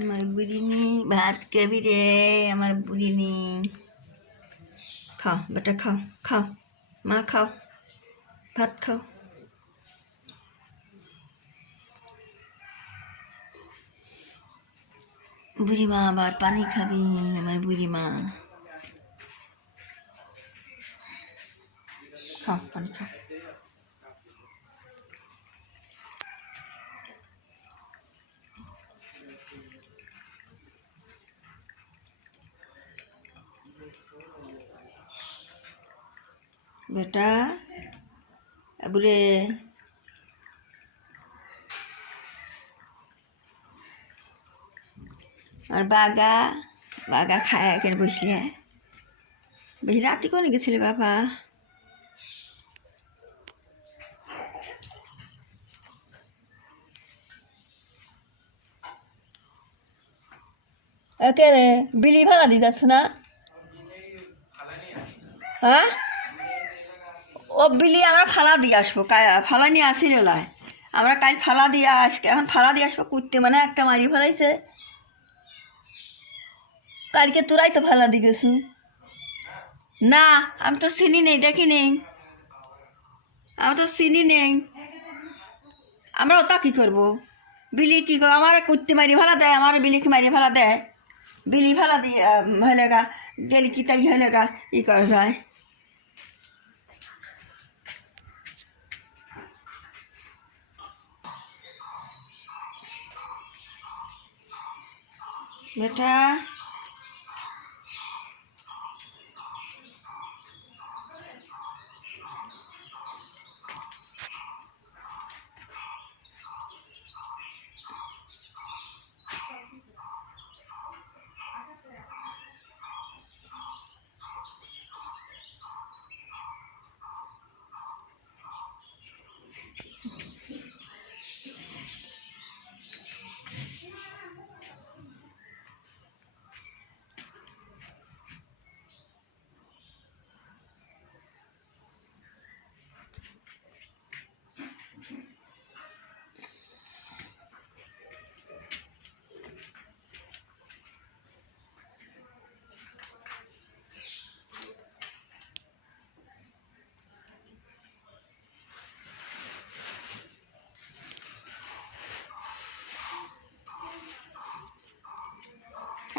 আমার বুড়িনি ভাত খাবি রে, আমার বুড়িনি। খাও বেটা, খাও খাও, মা খাও, ভাত খাও। বুড়ি মা আবার পানি খাবি, আমার বুড়ি মা। খাও পানি খাও। बेटा बुरे और बागा बागा खाया कर बसले बेस राति को गेছিলে बाबा। কে রে বিলি ভাড়া দিয়ে যাচ্ছ না? হ্যাঁ ও বিলি আমরা ফালা দিয়ে আসবো, ফালা নিয়ে আসি রেলায় আমরা কাল ফালা দিয়ে আজকে এখন ফালা দিয়ে আসবো কুটতে, মানে একটা মারি ফেলাইছে। কালকে তোরাই তো ফালা দিয়ে গেছু না? আমি তো চিনি নেই, দেখি নেই, আমি তো চিনি নেই। আমরা ওটা কী করবো? বিলি কী করবো? আমার কুটতে মারি ফেলা দেয়, আমার বিলিকে মারি ফেলা দেয়। বিলি ফেলা দিয়ে হলেগা গেলি কি তাই হলেগা ই করা যায়। बेटा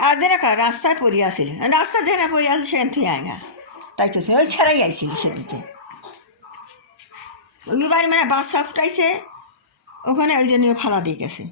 আর দিনে রাস্তায় পড়ি আসিল, রাস্তা যেখানে পড়ি আসিল সেখান থেকে আয়া তাই তো ওই ছাড়াই আইছিল সেদিকে। ওই বাড়ি মানে বাচ্চা ফুটাইছে ওখানে, ওই জন্য ফালা দিয়ে গেছে।